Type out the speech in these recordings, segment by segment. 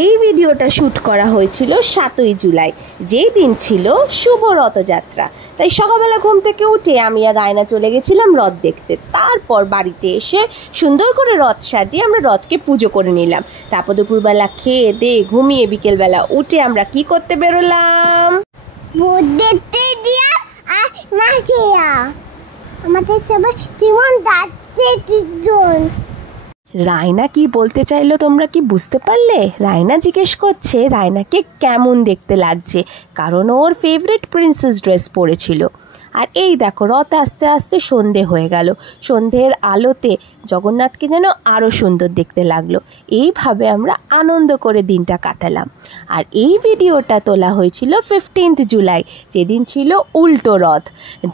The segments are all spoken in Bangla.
এই ভিডিওটা শ্যুট করা হয়েছিল 7ই জুলাই, যেই দিন ছিল শুভ রথযাত্রা। তাই সকালবেলা ঘুম থেকে উঠে আমি আর রায়না চলে গেছিলাম রথ দেখতে। তারপর বাড়িতে এসে সুন্দর করে রথ সাজিয়ে আমরা রথকে পুজো করে নিলাম। তারপর দুপুরবেলা খেয়ে দিয়ে ঘুমিয়ে বিকেলবেলা উঠে আমরা কি করতে বেরোলাম, আমাদের সবাই কেমন যাচ্ছে তিনজন। রায়না কি বলতে চাইলো তোমরা কি বুঝতে পারলে? রায়না জিজ্ঞেস করছে রায়নাকে কেমন দেখতে লাগছে, কারণ ওর ফেভারিট প্রিন্সেস ড্রেস পরেছিল। আর এই দেখো রথ আস্তে আস্তে সন্ধে হয়ে গেল, সন্ধ্যের আলোতে জগন্নাথকে যেন আরও সুন্দর দেখতে লাগলো। এইভাবে আমরা আনন্দ করে দিনটা কাটালাম। আর এই ভিডিওটা তোলা হয়েছিল 15 জুলাই, যেদিন ছিল উল্টো রথ।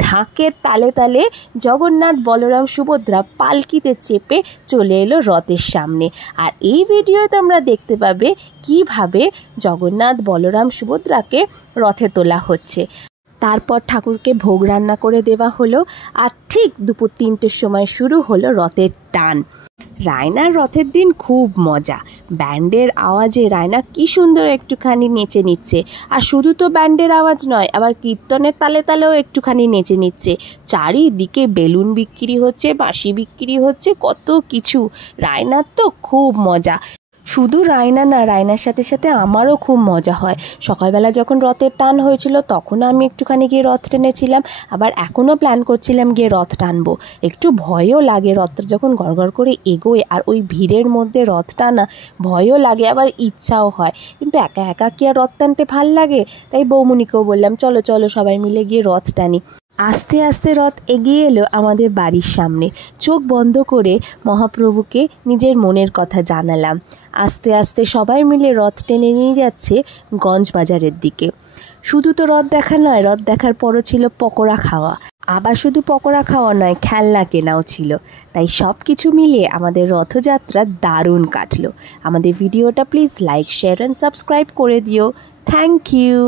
ঢাকের তালে তালে জগন্নাথ, বলরাম, সুভদ্রা পালকিতে চেপে চলে এলো রথের সামনে। আর এই ভিডিওতে আমরা দেখতে পাবে কিভাবে জগন্নাথ, বলরাম, সুভদ্রাকে রথে তোলা হচ্ছে। তারপর ঠাকুরকে ভোগ রান্না করে দেওয়া হলো। আর ঠিক দুপুর 3টের সময় শুরু হলো রথের টান। রায়নার রথের দিন খুব মজা। ব্যান্ডের আওয়াজে রায়না কি সুন্দর একটুখানি নেচে নিচ্ছে। আর শুধু তো ব্যান্ডের আওয়াজ নয়, আবার কীর্তনের তালে তালেও একটুখানি নেচে নিচ্ছে। চারিদিকে বেলুন বিক্রি হচ্ছে, বাঁশি বিক্রি হচ্ছে, কত কিছু। রায়নার তো খুব মজা। শুধু রায়না না, রায়নার সাথে সাথে আমারও খুব মজা হয়। সকালবেলা যখন রথের টান হয়েছিল তখনও আমি একটুখানি গিয়ে রথ টেনেছিলাম, আবার এখনও প্ল্যান করছিলাম গিয়ে রথ টানবো। একটু ভয়ও লাগে, রথটা যখন গড়গড় করে এগোয় আর ওই ভিড়ের মধ্যে রথ টানা, ভয়ও লাগে আবার ইচ্ছাও হয়। কিন্তু একা একা কি আর রথ টানতে ভাল লাগে? তাই বৌমনিকেও বললাম চলো চলো সবাই মিলে গিয়ে রথ টানি। আস্তে আস্তে রথ এগিয়ে এলো আমাদের বাড়ির সামনে। চোখ বন্ধ করে মহাপ্রভুকে নিজের মনের কথা জানালাম। আস্তে আস্তে সবাই মিলে রথ টেনে নিয়ে যাচ্ছে গঞ্জ বাজারের দিকে। শুধু তো রথ দেখা নয়, রথ দেখার পরও ছিল পকোড়া খাওয়া। আবার শুধু পকোড়া খাওয়া নয়, খেলনা কেনাও ছিল। তাই সব কিছু মিলিয়ে আমাদের রথযাত্রা দারুণ কাটলো। আমাদের ভিডিওটা please like, share and subscribe করে দিও। Thank you.